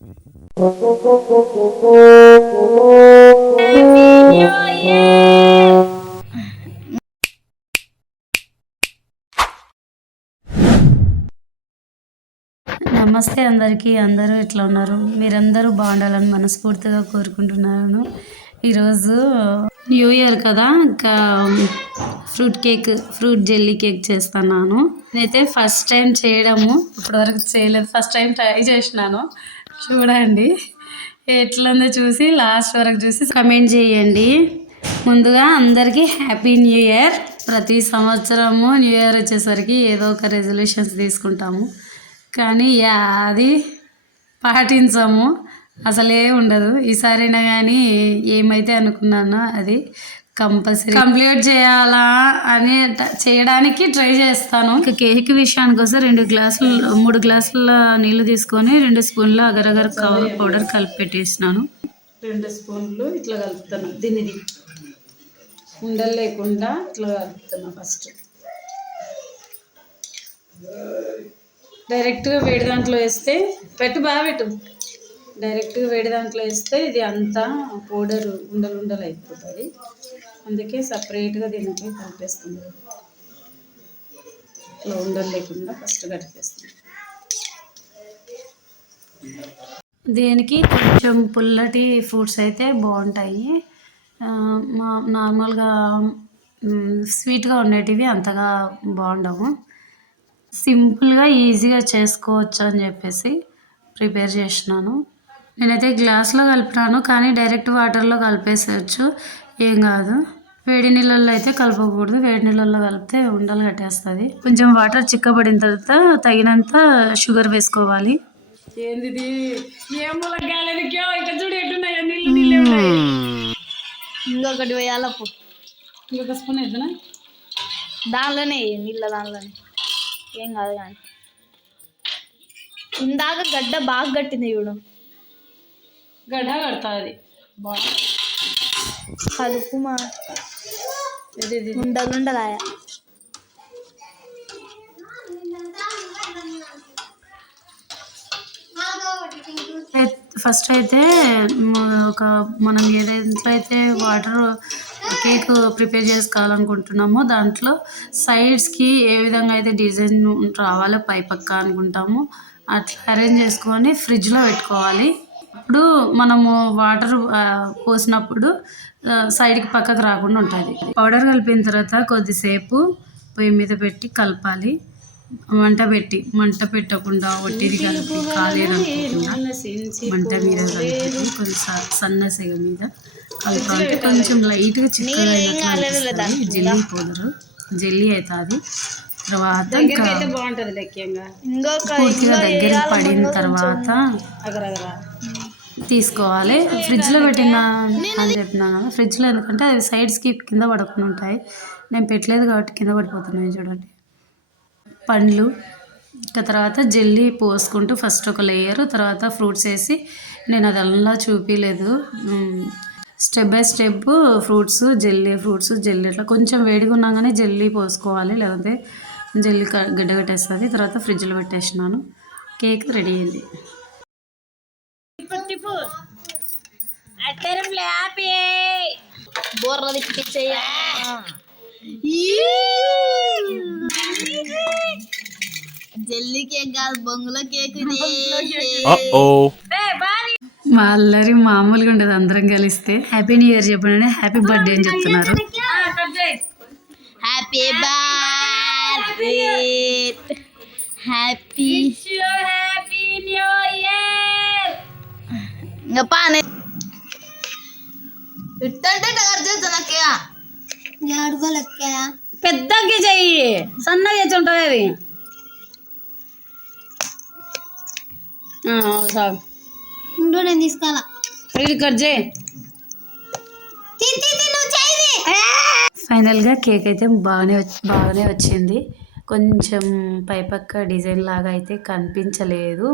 నమస్తే అందరికీ. అందరూ ఎట్లా ఉన్నారు? మీరందరూ బాగుండాలని మనస్ఫూర్తిగా కోరుకుంటున్నాను. ఈరోజు న్యూ ఇయర్ కదా, ఇంకా ఫ్రూట్ జెల్లీ కేక్ చేస్తున్నాను. నేనైతే ఫస్ట్ టైం చేయడము, ఇప్పటివరకు చేయలేదు. ఫస్ట్ టైం ట్రై చేసినాను. చూడండి ఎట్లుందో చూసి లాస్ట్ వరకు చూసి కమెంట్ చేయండి. ముందుగా అందరికీ హ్యాపీ న్యూ ఇయర్. ప్రతి సంవత్సరము న్యూ ఇయర్ వచ్చేసరికి ఏదో ఒక రెజల్యూషన్స్ తీసుకుంటాము, కానీ అది పాటించము, అసలే ఉండదు. ఈసారైనా కానీ ఏమైతే అనుకున్నానో అది కంపల్సరీ కంప్లీట్ చేయాలా అని చేయడానికి ట్రై చేస్తాను. ఇక కేక్ విషయానికి వస్తే 3 గ్లాసుల నీళ్ళు తీసుకొని 2 స్పూన్ల అగరగర పౌడర్ కలిపి పెట్టేసినాను. 2 స్పూన్లు ఇట్లా కలుపుతాను. దీనిది ఉండలు లేకుండా ఇట్లా కలుపుతాను. ఫస్ట్ డైరెక్ట్గా వేడి దాంట్లో వేస్తే డైరెక్ట్గా వేడి దాంట్లో వేస్తే ఇది అంతా పౌడర్ ఉండలు అయిపోతుంది. అందుకే సపరేట్గా దీనికి కలిపేస్తుంది. ఇట్లా ఉండలు లేకుండా ఫస్ట్ కలిపేస్తుంది. దీనికి కొంచెం పుల్లటి ఫ్రూట్స్ అయితే బాగుంటాయి. నార్మల్గా స్వీట్గా ఉండేటివి అంతగా బాగుండవు. సింపుల్గా ఈజీగా చేసుకోవచ్చు అని చెప్పేసి ప్రిపేర్ చేసినాను. నేనైతే గ్లాస్లో కలిపినాను, కానీ డైరెక్ట్ వాటర్లో కలిపేసేయచ్చు, ఏం కాదు. వేడి నీళ్ళల్లో అయితే కలపకూడదు. వేడి నీళ్ళల్లో కలిపితే ఉండలు కట్టేస్తుంది. కొంచెం వాటర్ చిక్కబడిన తర్వాత తగినంత షుగర్ వేసుకోవాలి. ఏంది ఇంకొకటి వేయాలప్పు. ఇంకొక స్పూన్ వేద్దానా? దానిలోనే దానిలోనే ఏం కాదు. కానీ ఇందాక గడ్డ బాగా కట్టింది చూడు, గడ్డ కడుతుంది బాగా. కలుపుమా, ఉండలుండదాయ. ఫస్ట్ అయితే మనం ఏదైతే అయితే వాటర్ కేక్ ప్రిపేర్ చేసుకోవాలనుకుంటున్నామో దాంట్లో సైడ్స్కి ఏ విధంగా అయితే డిజైన్ రావాలో పక్క అనుకుంటామో అట్లా అరేంజ్ చేసుకొని ఫ్రిడ్జ్లో పెట్టుకోవాలి. అప్పుడు మనము వాటర్ పోసినప్పుడు సైడ్కి పక్కకు రాకుండా ఉంటుంది. పౌడర్ కలిపిన తర్వాత కొద్దిసేపు పొయ్యి మీద పెట్టి కలపాలి. మంట పెట్టకుండా ఒట్టిది కలిపి కాలేదనుకోకుండా మంట మీద కలిపి కొంచెం సన్న సెగ మీద కలపాలి. కొంచెం లైట్గా చిక్కగా అయినట్లు జెల్లీ అవుతుంది. తర్వాత పూర్తిగా దగ్గర పడిన తర్వాత తీసుకోవాలి. ఫ్రిడ్జ్లో పెట్టిన అని చెప్పినాను కదా, ఫ్రిడ్జ్లో ఎందుకంటే అవి సైడ్స్కి కింద పడకుండా ఉంటాయి. నేను పెట్టలేదు కాబట్టి కింద పడిపోతున్నాయి చూడండి. పండ్లు ఇంకా తర్వాత జెల్లీ పోసుకుంటూ ఫస్ట్ ఒక లేయరు, తర్వాత ఫ్రూట్స్ వేసి, నేను అది అలా చూపించలేదు. Step by step fruits jelly అట్లా కొంచెం వేడిగా ఉన్నాగానే జెల్లీ పోసుకోవాలి, లేకపోతే జెల్లీ గడ్డ కట్టేస్తుంది. తర్వాత ఫ్రిడ్జ్లో పెట్టేసినాను. కేక్ రెడీ అయింది. జెల్లీ కేక్ కాదు, బొంగుల కేక్. మా అల్లరి మామూలుగా ఉండదు. అందరం కలిస్తే హ్యాపీ న్యూ ఇయర్ చెప్పండి, హ్యాపీ బర్త్డే అని చెప్తున్నారు. Happy birthday, happy new year. ఇంకా పానే పెద్దగా చెయ్యి, సన్నగా చేసి ఉంటుంది అది. నేను తీసుకోవాలా, కట్ చేయి. ఫైనల్గా కేక్ అయితే బాగానే వచ్చింది. కొంచెం పైపక్క డిజైన్ లాగా అయితే కనిపించలేదు.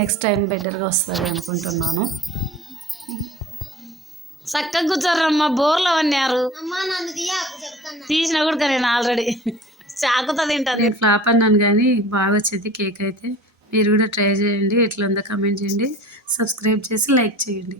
నెక్స్ట్ టైం బెటర్గా వస్తుంది అనుకుంటున్నాను. చక్కగా కూర్చోరమ్మా, బోర్లో అన్నారు. తీసినా కూడా నేను ఆల్రెడీ చాకుతో తింటాను. ఫ్లాప్ అన్నాను కానీ బాగా వచ్చేది కేక్ అయితే. మీరు కూడా ట్రై చేయండి. ఎట్లా ఉందో కామెంట్ చేయండి. సబ్స్క్రైబ్ చేసి లైక్ చేయండి.